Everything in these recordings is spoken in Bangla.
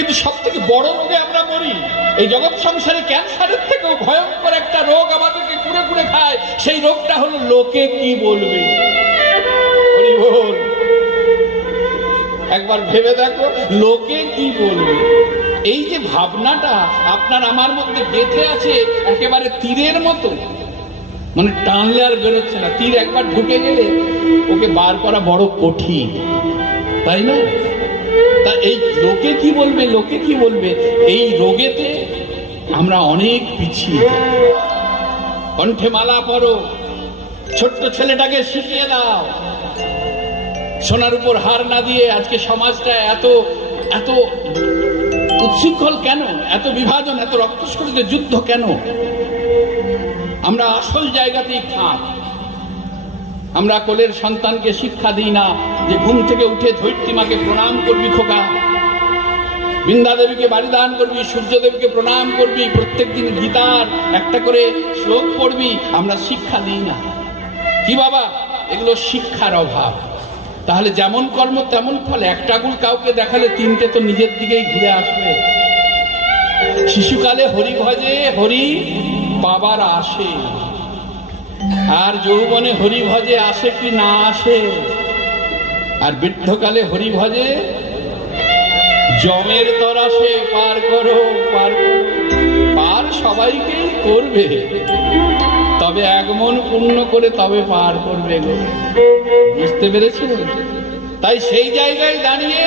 কিন্তু সব থেকে বড় রোগে আমরা মরি। এই জগৎ সংসারে ক্যান্সারের থেকেও ভয়ঙ্কর একটা রোগ আমাদেরকে কুড়ে কুড়ে খায়, সেই রোগটা হলো লোকে কি বলবে। হরি বল। একবার ভেবে দেখো, লোকে কি বলবে। এই যে ভাবনাটা আপনার আমার মধ্যে গেঁথে আছে একেবারে তীরের মতো, মানে টানলে আর বেরোচ্ছে না। তীর একবার ঢুকে গেলে ওকে বার করা বড় কঠিন, তাই না? তা এই লোকে কি বলবে, লোকে কি বলবে, এই রোগেতে আমরা অনেক পিছিয়ে। কণ্ঠে মালা পরো, ছোট্ট ছেলেটাকে শিখিয়ে দাও, সোনার উপর হার না দিয়ে। আজকে সমাজটা এত এত উচ্ছৃঙ্খল কেন, এত বিভাজন, এত রক্তস্খলিত যুদ্ধ কেন? আমরা আসল জায়গাতেই খাপ। আমরা কোলের সন্তানকে শিক্ষা দিই না যে ঘুম থেকে উঠে ধৈর্যী মাকে প্রণাম করবি খোকা, বৃন্দা দেবীকে বাড়ি দান করবি, সূর্য দেবীকে প্রণাম করবি, প্রত্যেকদিন গীতার একটা করে শ্লোক পড়বি। আমরা শিক্ষা দিই না। কি বাবা, এগুলো শিক্ষার অভাব। তাহলে যেমন কর্ম তেমন ফল। একটা আঙুল কাউকে দেখালে তিনটে তো নিজের দিকেই ঘুরে আসবে। শিশুকালে হরি ভজে হরি বাবার আসে, আর যৌবনে হরি ভজে আসে কি না আসে, আর বৃদ্ধকালে হরি ভজে জমের তরাসে পার করো, পার করো। পার সবাইকেই করবে, তবে আগমন পূর্ণ করে তবে পার করবে। বুঝতে পেরেছে? তাই সেই জায়গায় দাঁড়িয়ে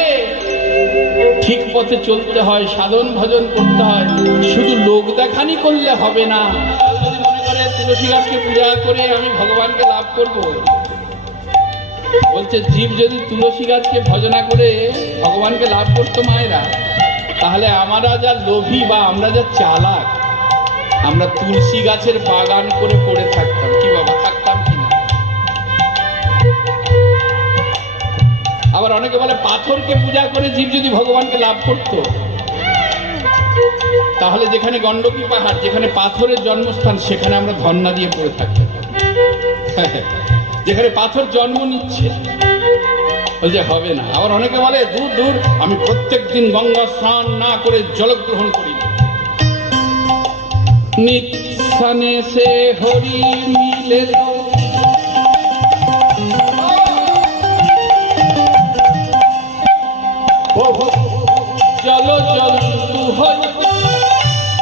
ঠিক পথে চলতে হয়, সাধন ভজন করতে হয়। শুধু লোক দেখানি করলে হবে না। যদি মনে করে তুলসী গাছকে পূজা করে আমি ভগবানকে লাভ করব, বলছে জীব যদি তুলসী গাছকে ভজনা করে ভগবানকে লাভ করতো মায়েরা, তাহলে আমরা যা লোভী বা আমরা যা চালাক, আমরা তুলসী গাছের বাগান করে পড়ে থাকতাম। কি বাবা, থাকতাম কিনা? আবার অনেকে বলে পাথরকে পূজা করে জীব যদি ভগবানকে লাভ করতো, তাহলে যেখানে গণ্ডকী পাহাড়, যেখানে পাথরের জন্মস্থান, সেখানে আমরা ধর্ণা দিয়ে পড়ে থাকতাম। যেখানে পাথর জন্ম নিচ্ছে, বলছে হবে না। আবার অনেকে বলে দূর দূর, আমি প্রত্যেক দিন গঙ্গা স্নান না করে জলগ্রহণ করি না। নিঃসানে সে হরি মিলে